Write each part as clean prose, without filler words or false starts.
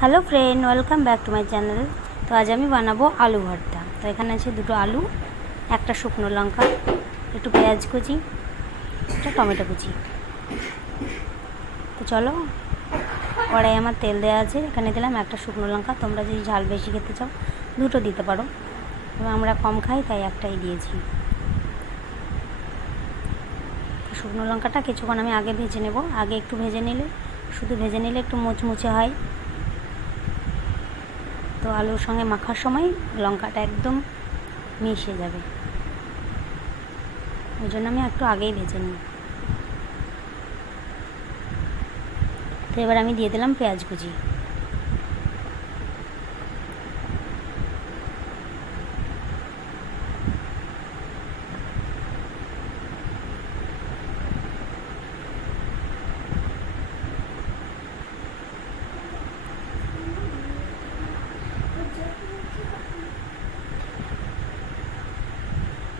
Hello friend, welcome back to my channel. তো আজ আমি বানাবো আলু ভর্তা। তো এখানে আছে দুটো আলু, একটা শুকনো লঙ্কা, একটু পেঁয়াজ কুচি, একটা টমেটো কুচি। তো চলো, কড়াই আমার তেল দেওয়া আছে, এখানে দিলাম একটা শুকনো লঙ্কা। তোমরা যদি ঝাল বেশি খেতে চাও দুটো দিতে পারো, এবং আমরা কম খাই তাই একটাই দিয়েছি। তো শুকনো লঙ্কাটা কিছুক্ষণ আমি আগে ভেজে নেব। আগে একটু ভেজে নিলে, শুধু ভেজে নিলে একটু মুচমুচে হয়। তো আলুর সঙ্গে মাখার সময় লঙ্কাটা একদম মিশে যাবে, ওই জন্য আমি একটু আগেই ভেজে নিই। তো এবার আমি দিয়ে দিলাম পেঁয়াজ কুচি।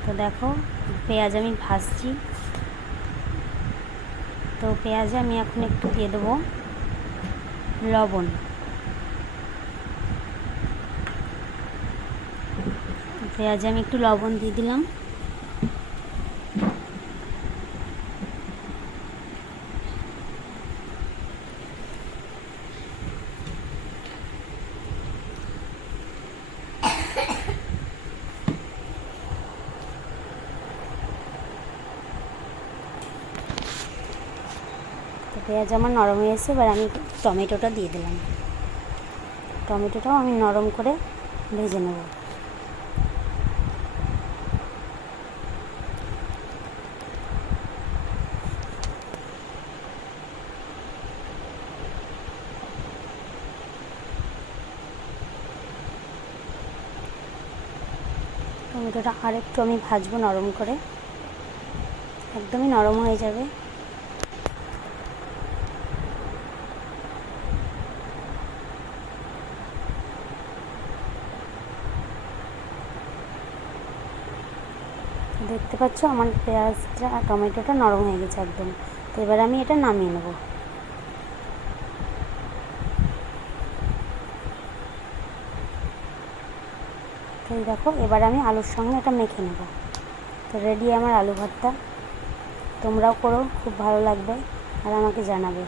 তো দেখো, পেঁয়াজ আমি ভাজছি। তো পেঁয়াজে আমি এখন একটু দিয়ে দেবো লবণ। পেঁয়াজে আমি একটু লবণ দিয়ে দিলাম। তো পেঁয়াজ আমার নরম হয়ে এসেছে, এবার আমি টমেটোটা দিয়ে দিলাম। টমেটোটাও আমি নরম করে ভেজে নেব। টমেটোটা আরেকটু আমি ভাজবো নরম করে, একদমই নরম হয়ে যাবে। দেখতে পাচ্ছ আমার পেঁয়াজটা টমেটোটা নরম হয়ে গেছে একদম। তো এবার আমি এটা নামিয়ে নেব। তো এই দেখো, এবার আমি আলুর সঙ্গে এটা মেখে নেব। তো রেডি আমার আলু ভর্তা। তোমরাও করো, খুব ভালো লাগবে আর আমাকে জানাবে।